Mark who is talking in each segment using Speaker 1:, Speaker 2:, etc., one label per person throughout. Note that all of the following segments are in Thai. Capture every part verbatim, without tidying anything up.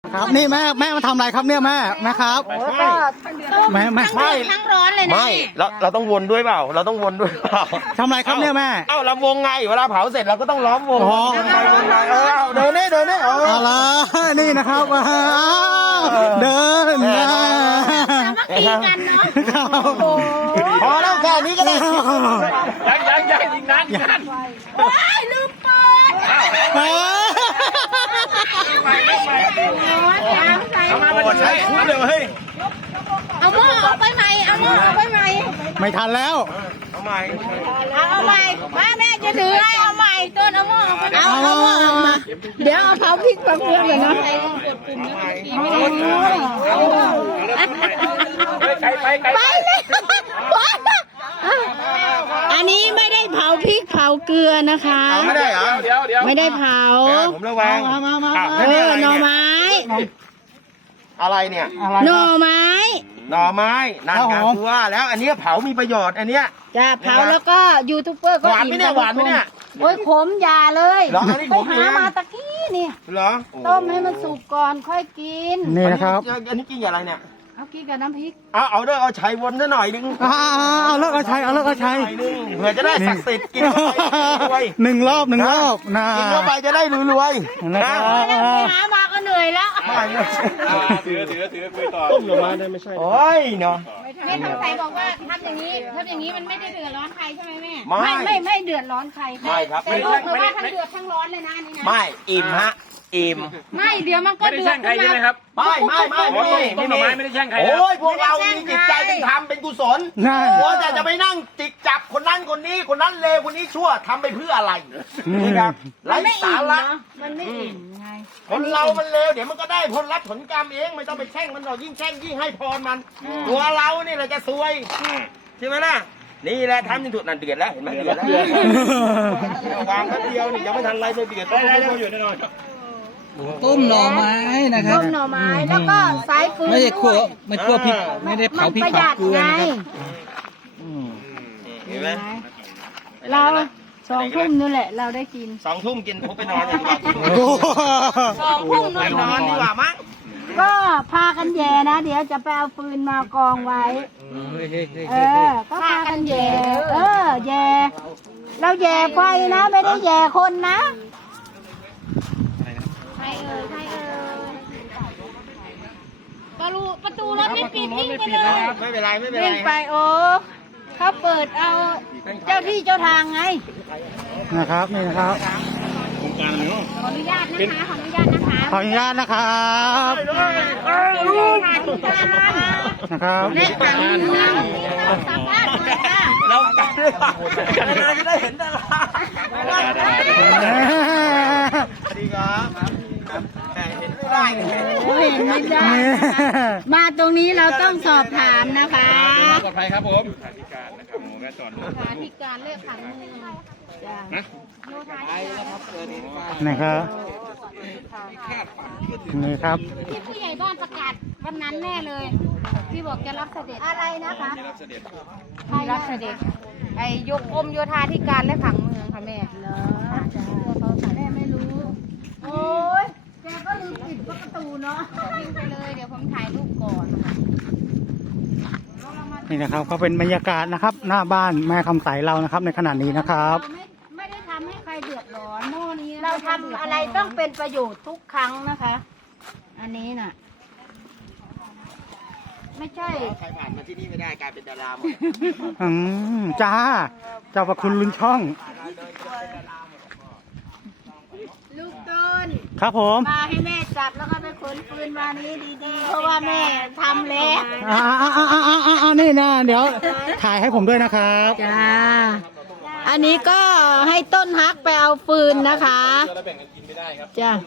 Speaker 1: ครับนี่แม่แม่มาทำอะไรครับเนี่ยแม่แม่ครับแม่แม่
Speaker 2: ไม่ทั้งร้อนเลยนะไม่เราเราต้องวนด้วยเปล่าเราต้องวนด้วยเปล่า
Speaker 1: ทำอะไรครับเนี่ยแม่
Speaker 2: เอ้าลำวงไงเวลาเผาเสร็จเราก็ต้องล้อมวง
Speaker 1: อ๋อ
Speaker 2: เออเดินนี่เดินนี่เออ
Speaker 1: เอาละนี่นะครับเดินนะ
Speaker 2: ตีกันเนาะพอแล้วแค่นี้ก็ได้ยังยังยังยิงนั้นยิงนั้นโอ้ยลืมเปิดเอามามาใช้คุ้มเลยเฮ้ยเอาหม้อเอาไปใหม่เอาหม้อเอาไปใหม่
Speaker 1: ไม่ทันแล้ว
Speaker 2: เอาใหม่
Speaker 3: เอาเอาใหม่มาแม่จะถือให้เอาใหม่ต้นเอาหม้อเอาเอาเอาหม้อเอามาเดี๋ยวเอาเผาพริกเผาเกลือเลยนะ
Speaker 2: ไปไปไป
Speaker 3: ไปเลยอันนี้ไม่ได้เผาพริกเผาเกลือนะคะ
Speaker 2: ไม่ได้เหรอเดี๋ยวเดี๋ยว
Speaker 3: ไม่ได้เผา
Speaker 2: ผมระวัง
Speaker 3: เออหน่อไม้
Speaker 2: อะไรเนี่ย
Speaker 3: หน่อไม้
Speaker 2: หน่อไม้นั่นไงกูว่าแล้วอันนี้เผามีประโยชน์อันเนี้ย
Speaker 3: จะเผาแล้วก็ยูทูบเบอร์ก็
Speaker 2: หวานไหมเนี่ยหวานไหมเนี่ย
Speaker 3: โอ้ยขมยาเลย
Speaker 2: เหรออันนี้
Speaker 3: ไป
Speaker 2: ขม
Speaker 3: หา
Speaker 2: เลย
Speaker 3: มาตะกี้นี่
Speaker 2: เหรอ
Speaker 3: ต้มให้มันสุกก่อนค่อยกิน
Speaker 1: นี่นะครับ
Speaker 2: อันนี้กินอย่างไรเนี่ย
Speaker 3: เอากินกับน้ำพริก
Speaker 2: เอาเอาด้วยเอาชัยวนซะหน่อยนึง
Speaker 1: อ่าเอาเลิกเอาชัยเอาเลิกเอาชัย
Speaker 2: หน่อยนึงเผื่อจะได้ศักดิ์สิทธิ์กินเข้าไปรวย
Speaker 1: หนึ่งรอบหนึ่งรอบนะ
Speaker 2: กินเข้าไปจะได้รวยๆ
Speaker 1: นะ
Speaker 2: นะครับ
Speaker 3: ไปหามาก็เหนื่อยแล้ว
Speaker 2: ไม่ไม่ใช่
Speaker 4: ถือถือถือคุยต่อ
Speaker 2: ต้มหน่อไม้ได้ไม่ใช่โอ้ยเนาะ
Speaker 5: แม่ทำใสบอกว่าทำอย่างนี้ทำอย่างนี้มันไม่ได้เดือดร้อนใครใช่ไหมแม่
Speaker 2: ไม่
Speaker 3: ไม่ไม่ไม่เดือดร้อนใคร
Speaker 2: ไม่ครับ
Speaker 5: แต่ลูกคือว่าทั้งเดือดทั้งร้อนเลยนะอันนี้นะ
Speaker 2: ไม่อิ่มฮะอิ่ม
Speaker 5: ไม่เดี๋ยวมันก็
Speaker 4: ไม่ได้
Speaker 5: เดือ
Speaker 4: แช่
Speaker 5: ด
Speaker 4: งใครใช่ไหมครับ
Speaker 2: ไม่ไม่ไม่ไม่มี
Speaker 4: ต้นหน่อไม้ไม่ได้แช่งใครนะ
Speaker 2: โอ้ยพวกเรามีจิตใจเป็นธรรมเป็นกุศล
Speaker 1: นั่น
Speaker 2: โอ้แต่จะไปนั่งจิกจับคนนั้นคนนี้คนนั้นเลวคนนี้ชั่วทำไปเพื่ออะไรนี่ครับไร้สาระ
Speaker 3: มันไม่อิ่มไง
Speaker 2: คนเรามันเลวเดี๋ยวมันก็ได้ผลรับผลกรรมเองไม่ต้องไปแช่งมันหรอกยิ่งแช่งยิ่งให้พรมันตัวเรานี่แหละจะซวยใช่ไหมล่ะนี่แหละทำจนถูกนั่นเดือดแล้วเห็นไหมเดือดแล้ววางแป๊บเดียวนี่ยังไม่ทันไรเลยเดือดได้ได้อยู่แน่นอน
Speaker 6: ต้มหน่อไม้นะครับ
Speaker 3: ต้มหน่อไม้แล้วก็สายฟืน
Speaker 6: ไม่ได้คั่ว
Speaker 3: ด้วย
Speaker 6: ไม่คั่วพริกไม่ได้เผาพริก
Speaker 3: มันประห
Speaker 6: เผา
Speaker 3: ยัด
Speaker 6: เกลือ
Speaker 3: ไง
Speaker 6: นะครับ
Speaker 2: เห็นไหม
Speaker 3: เราสองทุ่มนี่แหละ เราได้กิน
Speaker 2: สองทุ่มกินทุบไปนอนอย่างนี้
Speaker 1: โอ้
Speaker 3: สองทุ่ม
Speaker 2: ไปนอนดีกว่ามั้ง
Speaker 3: ก็พากันแย่นะ เดี๋ยวจะไปเอาฟืนมากองไว้
Speaker 6: เฮ้ยเฮ้ยเฮ้ย
Speaker 3: เอ
Speaker 6: เฮ้ย
Speaker 3: อ ก็พากันแย่เออแย่เราแย่ไฟนะ ไม่ได้แย่คนนะ
Speaker 5: ใครเอ่ยใครเอ่ยประตูประตูรถไม่ปิดทิ้งไปเลย
Speaker 2: ไม่เป็นไรไม่เป็นไร
Speaker 3: วิ่งไปโอ้เขาเปิดเอาเจ้าที่เจ้าทางไง
Speaker 1: นะครับนี่นะครับ
Speaker 5: ขออนุญาตนะคะขออนุญาตนะคะ
Speaker 1: ขออนุญาตนะครับนะครับ
Speaker 5: และการนั่งสัมภาษณ์เลยค่ะ
Speaker 2: เรากันด้วยป่ะเราจะได้เห็นดาราสวัสดีครับเห็นไม่ได้เลย
Speaker 3: เห็นไม่ได้นะคะมาตรงนี้เราต้องสอบถามนะคะ
Speaker 4: ปลอดภัยครับผมธิการนะครับหมูแม่จอดรถ
Speaker 5: สาธิการเลือกผังเมือง
Speaker 1: นะครับนี่ครับ
Speaker 5: ที่ผู้ใหญ่บ้านประกาศวันนั้นแน่เลยที่บอกจะรับเสด็จ
Speaker 3: อะไรนะคะ
Speaker 5: ใครรับเสด็จไอ้ยกอมโยธาธิการและผังเมืองค่ะแม่
Speaker 3: เหรอแม่ไม่รู้ โอ้ยแกก็ลืมปิดประตูเนาะ
Speaker 5: วิ่งไปเลยเดี๋ยวผมถ่ายรูปก่อน
Speaker 1: นี่นะครับก็เป็นบรรยากาศนะครับ หน้าบ้านแม่คำใสเรานะครับในขณะนี้นะครับ
Speaker 3: เราไม่ไม่ได้ทำให้ใครเดือดร้อนโน่นนี้เราทำอะไรต้องเป็นประโยชน์ทุกครั้งนะคะ อันนี้น่ะ ไม่ใช่
Speaker 2: ใครผ่านมาที่นี่ไม่ได้กลายเป็นดาราหมด
Speaker 1: อืมจ้าเจ้าประคุณลุนช่อง
Speaker 3: ลูกต้น
Speaker 1: ครับผม
Speaker 3: มาให้แม่จับแล้วก็ไปขนปืนมานี้ดีๆ เพราะว่าแม่ทำแล้ว
Speaker 1: อ่าอ่าอ่าอ่าอ่าอ่านี่นะเดี๋ยวถ่ายให้ผมด้วยนะครับ
Speaker 3: จ้า อันนี้ก็ให้ต้นฮักไปเอาฟืนนะคะจ้า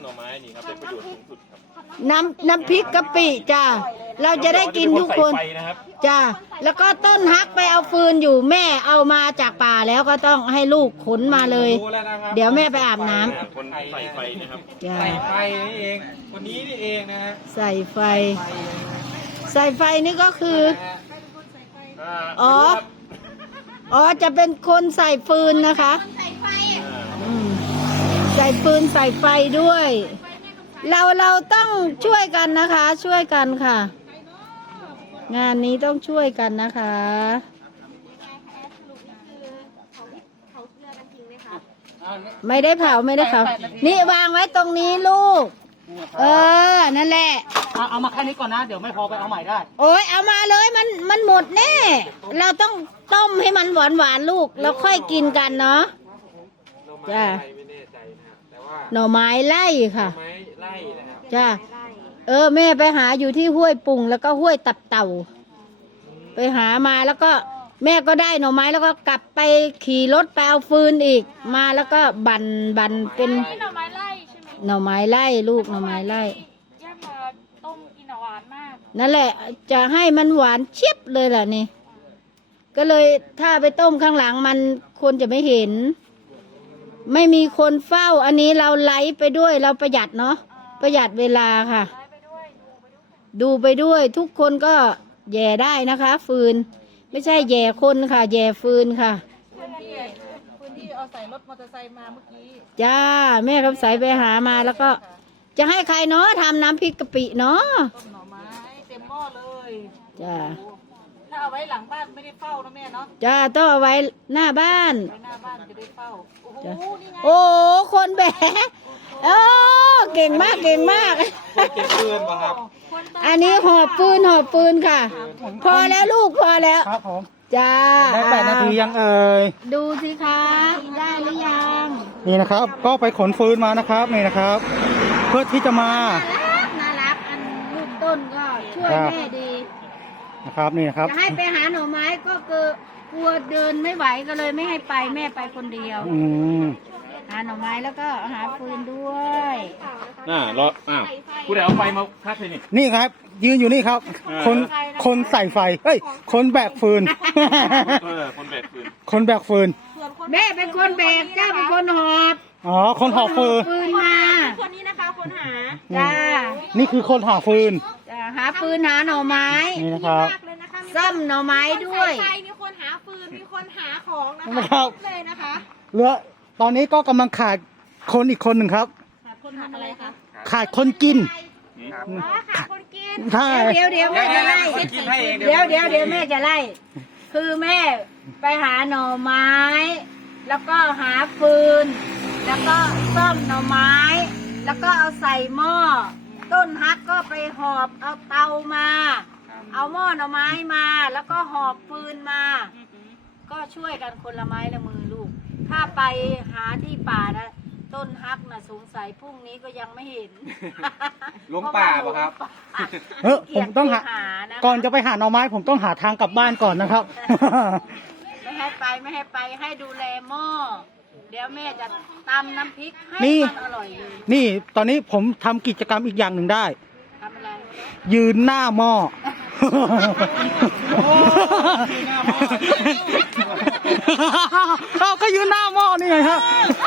Speaker 3: น้ำน้ำพริกกะปิจ้า เราจะได้กินทุกคนจ้า แล้วก็ต้นฮักไปเอาฟืนอยู่แม่เอามาจากป่าแล้วก็ต้องให้ลูกขนมาเลย เดี๋ยวแม่ไปอาบน้ำ
Speaker 4: คนใส่ไฟนะครับ
Speaker 3: จ้า
Speaker 6: ใส่ไฟนี่เองคนนี้นี่เองนะฮะ
Speaker 3: ใส่ไฟ ใส่ไฟนี่ก็คือ อ๋อ อ๋อ จะเป็นคนใส่ฟืนนะคะ
Speaker 5: ใส่ไฟ
Speaker 3: อืมใส่ฟืนใส่ไฟด้วย
Speaker 5: ไฟแม่ต้องใส่
Speaker 3: เราเราต้องช่วยกันนะคะ ช่วยกันค่ะ งานนี้ต้องช่วยกันนะคะ ไม่ได้เผาไม่ได้เผานี่วางไว้ตรงนี้ลูก เออนั่นแหละ
Speaker 1: เอาเอามาแค่นี้ก่อนนะ เดี๋ยวไม่พอไปเอาใหม่ได้
Speaker 3: โอ้ยเอามาเลยมันมันหมดแน่เราต้องต้มให้มันหวานหวานๆลูกแล้วค่อยกินกันเนาะจ้าหน่อไม้ไล่ค่ะจ้าเออแม่ไปหาอยู่ที่ห้วยปุงแล้วก็ห้วยตับเต่า ไปหามาแล้วก็แม่ก็ได้หน่อไม้แล้วก็กลับไปขี่รถไปเอาฟืนอีกมาแล้วก็บันบันเป็น
Speaker 5: นี่หน่อไม้ไล่ใช่ไหม
Speaker 3: หน่อไม้ไล่ลูกหน่อไม้ไล่
Speaker 5: ย่ามาต้มกินหวานมาก
Speaker 3: นั่นแหละจะให้มันหวานเชียบเลยล่ะนี่ก็เลยถ้าไปต้มข้างหลังมันคนจะไม่เห็น ไม่มีคนเฝ้าอันนี้เราไลฟ์ไปด้วยเราประหยัดเนาะประหยัดเวลาค่ะ ดูไปด้วยทุกคนก็แย่ได้นะคะ ฟืน ไม่ใช่แย่คนค่ะ แย่ฟืนค่ะ
Speaker 5: พื้นที่พื้นที่เอาใส่รถมอเตอร์ไซค์มาเมื่อกี้
Speaker 3: จ้าแม่คำใสไปหามาแล้วก็ จะให้ใครเนาะทำน้ำพริกกะปิเนาะ
Speaker 5: ต้มหน่อไม้เต็มหม้อเลย
Speaker 3: จ้า
Speaker 5: ถ้าเอาไว้หลังบ้านไม่ได้เฝ้านะแม่เนาะ
Speaker 3: จ้าต้องเอาไว้หน้าบ้าน
Speaker 5: ไว้หน้าบ้านจะได้เฝ้า โอ้โห นี่ไง
Speaker 3: โอ้คนแบกโอ้เก่งมากเก่งมาก
Speaker 6: เก็บปืนป่ะครับ
Speaker 3: อันนี้หอบปืนหอบปืนค่ะ พอแล้วลูกพอแล้ว
Speaker 1: ครับผม
Speaker 3: จ้า
Speaker 1: ได้แปดนาทียังเอ่ย
Speaker 3: ดูสิคะได้หรือยัง
Speaker 1: นี่นะครับ ก็ไปขนฟืนมานะครับนี่นะครับ เพื่อที่จะมา
Speaker 3: น่ารักน่ารักอันลูกต้นก็ช่วย
Speaker 1: ครับ
Speaker 3: แม่ดี
Speaker 1: นะครับนี่นะครับ
Speaker 3: จะให้ไปหาหน่อไม้ก็คือกลัวเดินไม่ไหวก็เลยไม่ให้ไปแม่ไปคนเดียว
Speaker 1: อืม
Speaker 3: หาหน่อไม้แล้วก็หาฟืนด้วย
Speaker 4: น่ารออ้าวกูได้เอาไฟมาพักเลยนี่
Speaker 1: นี่ครับ ยืนอยู่นี่ครับ คนคนใส่ไฟเอ้ย คนแบกฟืน
Speaker 4: เออคนแบกปืน
Speaker 1: คนแบกฟืน
Speaker 3: แม่เป็นคนแบกเจ้าเป็นคนหอบ
Speaker 1: อ๋อ คนหอบฟืน
Speaker 3: ฟืนมา
Speaker 5: คนนี้นะคะคนหา
Speaker 3: จ้า
Speaker 1: นี่คือคนหาฟืน
Speaker 3: จ้าหาฟืนหาหน่อไม้
Speaker 1: นี่นะครับ
Speaker 5: มากเลยนะคะ
Speaker 3: ซ่อมหน่อไม้ด้วย
Speaker 5: ใครมีคนหาฟืน มีคนหาของนะ
Speaker 1: นะ
Speaker 5: คะ
Speaker 1: ครับ
Speaker 5: เลยนะคะ
Speaker 1: เหลือตอนนี้ก็กำลังขาดคนอีกคนหนึ่งครับ
Speaker 5: หาคนหาอะไรคะ
Speaker 1: ขาดคนกิน
Speaker 5: อ๋อหาคนกิน
Speaker 1: ใช่
Speaker 3: เดี๋ยวเดี๋ยวแม่จะไล่
Speaker 6: กินให้เอง
Speaker 3: เดี๋ยวเดี๋ยวเดี๋ยวแม่จะไล่ คือแม่ไปหาหน่อไม้ แล้วก็หาฟืน แล้วก็ซ่อมหน่อไม้ แล้วก็เอาใส่หม้อ ต้นฮักก็ไปหอบเอาเตามา เอาหม้อหน่อไม้มา แล้วก็หอบฟืนมา ก็ช่วยกันคนละไม้ละมือลูก ถ้าไปหาที่ป่านะต้นฮักนะสงสัยพรุ่งนี้ก็ยังไม่เห็น
Speaker 6: หลงป่าป่ะครับ
Speaker 1: เออผมต้องหา
Speaker 3: นะ
Speaker 1: ก่อนจะไปหาหน่อไม้ ผมต้องหาทางกลับบ้านก่อนนะครับ
Speaker 3: ไม่ให้ไปไม่ให้ไปให้ดูแลหม้อ เดี๋ยวแม่จะตำน้ำพริกให้
Speaker 1: นี่
Speaker 3: มันอร่อยเลย
Speaker 1: นี่ตอนนี้ผมทำกิจกรรมอีกอย่างหนึ่งได้
Speaker 3: ทำอะไร
Speaker 1: ยืนหน้าหม้อ เราก็ยืนหน้าหม้อนี่ไงฮะ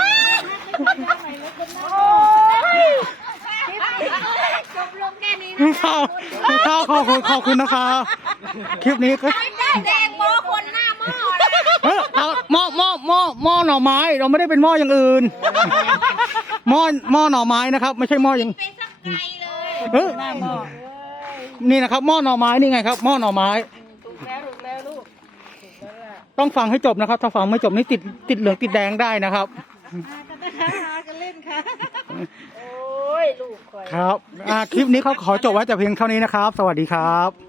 Speaker 5: จบลงแค่นี้
Speaker 1: ครับครับขอบคุณขอบคุณนะครับ คลิปนี้ก็
Speaker 5: ได้แดงโมคนหน้าหม้อ
Speaker 1: เออเราหม้อหม้อหม้อหม้อหน่อไม้ เราไม่ได้เป็นหม้ออย่างอื่น หม้อหม้อหน่อไม้นะครับ ไม่ใช่หม้ออย่าง
Speaker 5: ไปสักไกลเลย
Speaker 1: เออนี่นะครับหม้อหน่อไม้นี่ไงครับหม้อหน่อไม้
Speaker 3: ถูกแล้วถูกแล้วลูก
Speaker 1: ต้องฟังให้จบนะครับ ถ้าฟังไม่จบนี่ติดติดเหลืองติดแดงได้นะครับ
Speaker 3: หากันเล่นค่ะ โอ้ยลูกคอย
Speaker 1: ครับอ่าคลิปนี้เขาขอจบไว้แต่เพียงเท่านี้นะครับ สวัสดีครับ